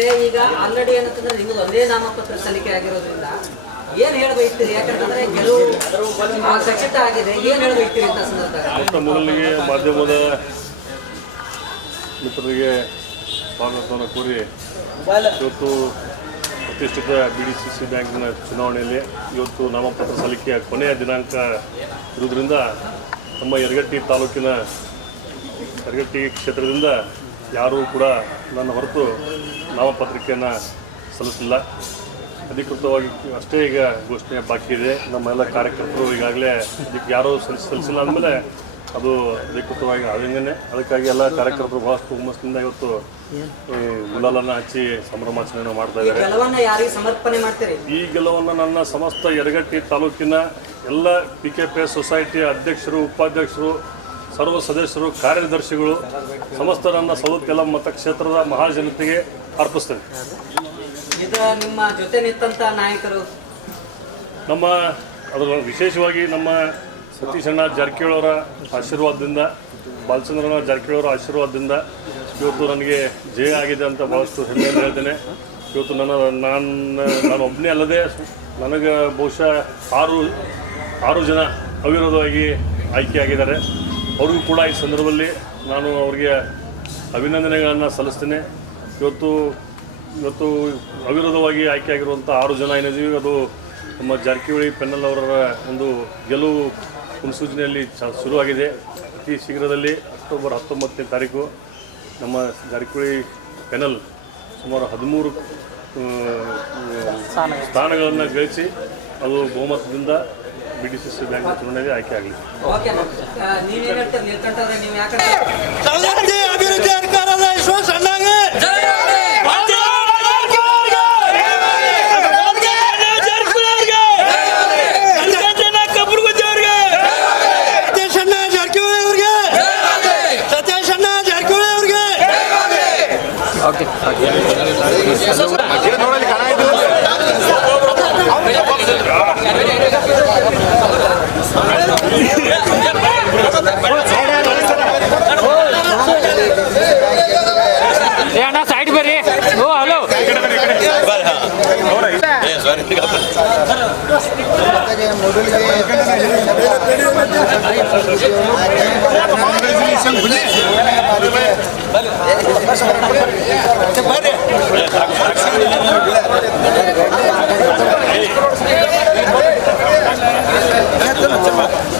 ಈಗ ಆಲ್ರೆಡಿ ಏನಂತಂದ್ರೆ ನಿಮ್ಮದು ಒಂದೇ ನಾಮಪತ್ರ ಸಲ್ಲಿಕೆ ಆಗಿರೋದ್ರಿಂದ ಏನ್ ಹೇಳಬಯಸ್ತೀರಿ? ಯಾಕಂತಂದ್ರೆ ಕೆಲವು ಖಚಿತ ಆಗಿದೆ, ಏನ್ ಹೇಳಬಯಸ್ತೀರಿ ಅಂತ ಸಂದರ್ಭದಾಗ? ಮೊದಲಿಗೆ ಮಾಧ್ಯಮದ ಮಿತ್ರರಿಗೆ ಸ್ವಾಗತವನ್ನು ಕೋರಿ, ಇವತ್ತು ಪ್ರತಿಷ್ಠಿತ BDCC ಬ್ಯಾಂಕಿನ ಚುನಾವಣೆಯಲ್ಲಿ ಇವತ್ತು ನಾಮಪತ್ರ ಸಲ್ಲಿಕೆಯ ಕೊನೆಯ ದಿನಾಂಕ ಇರುವುದರಿಂದ ನಮ್ಮ ಯರಗಟ್ಟಿ ತಾಲೂಕಿನ ಯರಗಟ್ಟಿ ಕ್ಷೇತ್ರದಿಂದ ಯಾರೂ ಕೂಡ ನನ್ನ ಹೊರತು ನಾಮಪತ್ರಿಕೆಯನ್ನು ಸಲ್ಲಿಸಿಲ್ಲ. ಅಧಿಕೃತವಾಗಿ ಅಷ್ಟೇ ಈಗ ಘೋಷಣೆ ಬಾಕಿ ಇದೆ. ನಮ್ಮೆಲ್ಲ ಕಾರ್ಯಕರ್ತರು ಈಗಾಗಲೇ ಇದಕ್ಕೆ ಯಾರೂ ಸಲ್ಲಿಸಿಲ್ಲ ಅಂದಮೇಲೆ ಅದು ಅಧಿಕೃತವಾಗಿ ಆದಂಗೆ. ಅದಕ್ಕಾಗಿ ಎಲ್ಲ ಕಾರ್ಯಕರ್ತರು ಬಹಳಷ್ಟು ಹುಮ್ಮಸ್ಸಿನಿಂದ ಇವತ್ತು ಗುಲಾಲನ್ನು ಹಚ್ಚಿ ಸಂಭ್ರಮಾಚರಣೆಯನ್ನು ಮಾಡ್ತಾ ಇದ್ದಾರೆ. ಯಾರಿಗೆ ಸಮರ್ಪಣೆ ಮಾಡ್ತೀರಿ? ಈ ಗೆಲುವನ್ನು ನನ್ನ ಸಮಸ್ತ ಯರಗಟ್ಟಿ ತಾಲೂಕಿನ ಎಲ್ಲ PKPS ಸೊಸೈಟಿಯ ಅಧ್ಯಕ್ಷರು, ಉಪಾಧ್ಯಕ್ಷರು, ಸರ್ವ ಸದಸ್ಯರು, ಕಾರ್ಯದರ್ಶಿಗಳು, ಸಮಸ್ತ ನನ್ನ ಸೌದತ್ತೆಲ್ಲ ಮತಕ್ಷೇತ್ರದ ಮಹಾಜನತೆಗೆ ಅರ್ಪಿಸ್ತೇನೆ. ಇದು ನಿಮ್ಮ ಜೊತೆ ನಿಂತ ನಾಯಕರು ಅದರ ವಿಶೇಷವಾಗಿ ನಮ್ಮ ಸತೀಶಣ್ಣ ಜಾರಕಿಹೊಳಿ ಅವರ ಆಶೀರ್ವಾದದಿಂದ, ಬಾಲಚಂದ್ರನ ಜಾರಕಿಹೊಳಿ ಅವರ ಆಶೀರ್ವಾದದಿಂದ ಇವತ್ತು ನನಗೆ ಜಯ ಆಗಿದೆ ಅಂತ ಭಾಳಷ್ಟು ಹೆಮ್ಮೆಯಿಂದ ಹೇಳ್ತೇನೆ. ಇವತ್ತು ನಾನು ಒಬ್ಬನೇ ಅಲ್ಲದೆ ನನಗೆ ಬಹುಶಃ ಆರು ಜನ ಅವಿರೋಧವಾಗಿ ಆಯ್ಕೆಯಾಗಿದ್ದಾರೆ. ಅವ್ರಿಗೂ ಕೂಡ ಈ ಸಂದರ್ಭದಲ್ಲಿ ನಾನು ಅವರಿಗೆ ಅಭಿನಂದನೆಗಳನ್ನು ಸಲ್ಲಿಸ್ತೇನೆ. ಇವತ್ತು ಅವಿರೋಧವಾಗಿ ಆಯ್ಕೆಯಾಗಿರುವಂಥ 6 ಜನ ಏನಿದ್ದೀವಿ, ಅದು ನಮ್ಮ ಜಾರಕಿಹೊಳಿ ಪೆನ್ನಲ್ ಅವರ ಒಂದು ಗೆಲುವು ಮುನ್ಸೂಚನೆಯಲ್ಲಿ ಶುರುವಾಗಿದೆ. ಅತಿ ಶೀಘ್ರದಲ್ಲಿ ಅಕ್ಟೋಬರ್ 19ನೇ ತಾರೀಕು ನಮ್ಮ ಜಾರಕಿಹೊಳಿ ಪೆನ್ನಲ್ ಸುಮಾರು 13 ಸ್ಥಾನಗಳನ್ನು ಗಳಿಸಿ ಅದು ಬಹುಮತದಿಂದ BDCC ಬ್ಯಾಂಕ್ ಚುನಾವಣೆಗೆ ಆಯ್ಕೆ ಆಗಲಿ. ಸೈಡ್ ಬರ್ರಿ. ಓ ಹಲೋ